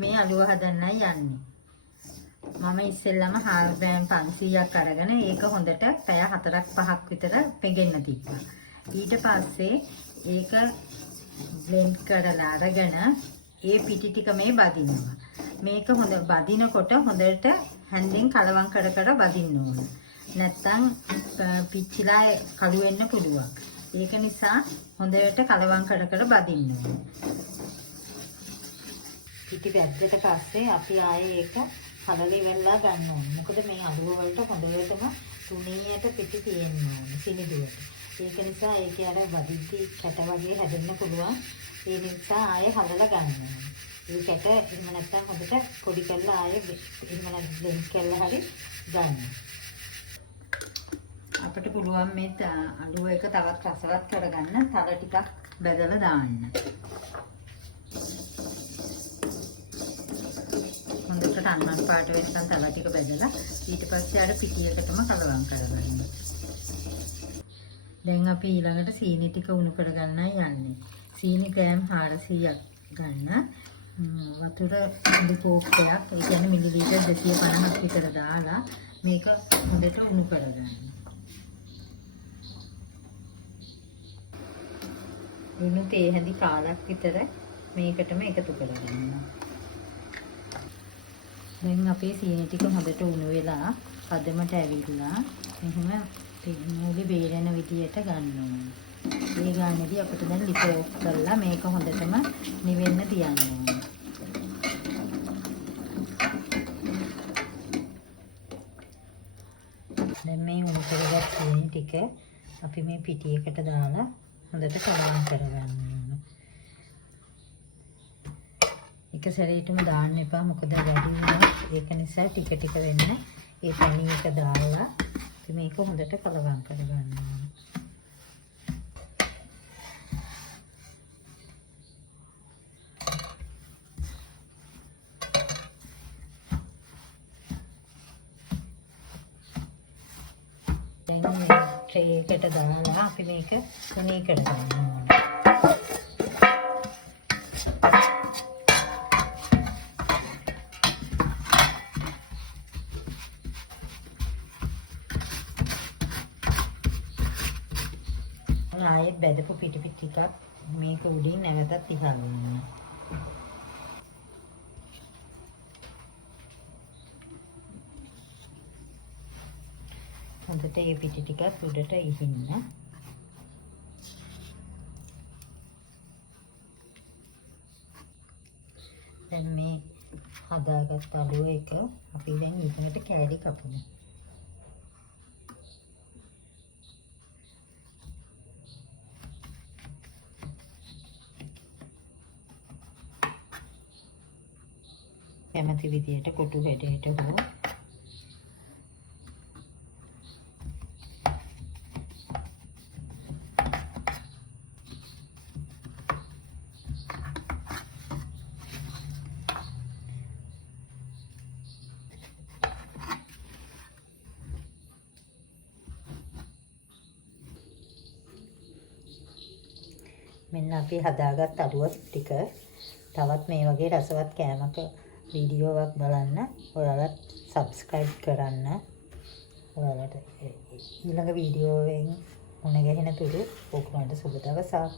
මේ අලුව හදන්නයි යන්නේ. මම ඉස්සෙල්ලාම හාල් ග්‍රෑම් 500ක් අරගෙන ඒක හොඳට පැය 4-5ක් විතර පෙගෙන්න තිබ්බා. ඊට පස්සේ ඒක බ්ලෙන්ඩ් කරලා අරගෙන ඒ පිටි ටික මේ බදිනවා. මේක හොඳ බදිනකොට හොඳට හැන්දෙන් කලවම් කර බදින්න ඕන. නැත්තම් පිච්චිලා කළු වෙන්න පුළුවන්. ඒක නිසා හොඳට කලවම් කර බදින්න ඕන. පිටි වැද්දට පස්සේ අපි ආයේ ඒක හදලි වෙලා ගන්න ඕනේ. මොකද මේ අලුව වලට හොඳටම තුනීයට පිටි තියෙන්න ඕනේ සිනිදුවට. ඒක නිසා ඒකේ අර බදිද්දි කැට වගේ හැදෙන්න පුළුවන්. ඒ නිසා ආයේ හදලා ගන්න ඕනේ. ඒ කැට එහෙම නැත්නම් හොඳට පොඩි කරලා ආයේ එහෙම නැත්නම් බ්ලෙන්ඩ් කරලා හරි ගන්න. අපිට පුළුවන් මේ අලුව එක තවත් රසවත් කරගන්න තල ටිකක් බෙදලා දාන්න. හොඳට රන්වන් පාට වෙනකන් තල ටික බෙදලා ඊට පස්සේ අර පිටියකටම කලවම් කරගන්න. දැන් අපි ඊළඟට සීනි ටික උණු කරගන්නයි යන්නේ. සීනි ග්‍රෑම් 400ක් ගන්න. වතුර පොඩි කෝප්පයක්, ඒ කියන්නේ මිලිලීටර් 250ක් විතර දාලා මේක හොඳට උණු කරගන්න. උණු තේ හැඳි කාලක් විතර මේකටම එකතු කරගන්න. දැන් අපේ සීනි ටික හොඳට උණු වෙලා පදමට ඇවිල්ලා මෙහෙම නූලි බේරෙන විදියට ගන්න ඕනේ. මේ ගන්නදී අපිට දැන් ලිප ඔෆ් කරලා මේක හොඳටම නිවෙන්න තියන්න ඕනේ. දැන් මේ උණු කරගත් සීනි ටික අපි මේ පිටියකට දාලා හොඳට කලවම් කරගන්න ඕනේ. එක සැරේටම දාන්න එපා මොකද වැඩිවෙනවා. ඒක නිසා ටික ටික වෙන්න ඒ පැණි එක දාලා මේක හොඳට කලවම් කරගන්න ඕනේ. දැන් මේ ට්‍රේ එකට දාලා අපි මේක තුනී කරගන්න ඕනේ. ආයෙත් බෙදපු පිටි ටිකක් මේක උඩින් නැවතත් තියලා ගන්න. හොඳට මේ පිටි ටිකත් උඩට ඉහින්න. දැන් මේ හදාගත්ත අලුව එක අපි දැන් ඊළඟට කෑලි කපමු. කැමති විදියට කොටු හැඩයට හෝ මෙන්න අපි හදාගත් අලුව ටික තවත් මේ වගේ රසවත් කෑමක වීඩියෝවක් බලන්න ඔයාලත් subscribe කරන්න. ඔයාලට ඊළඟ වීඩියෝවෙන් මුණ ගැහෙන තුරු ඔයාලට සුබ දවසක්.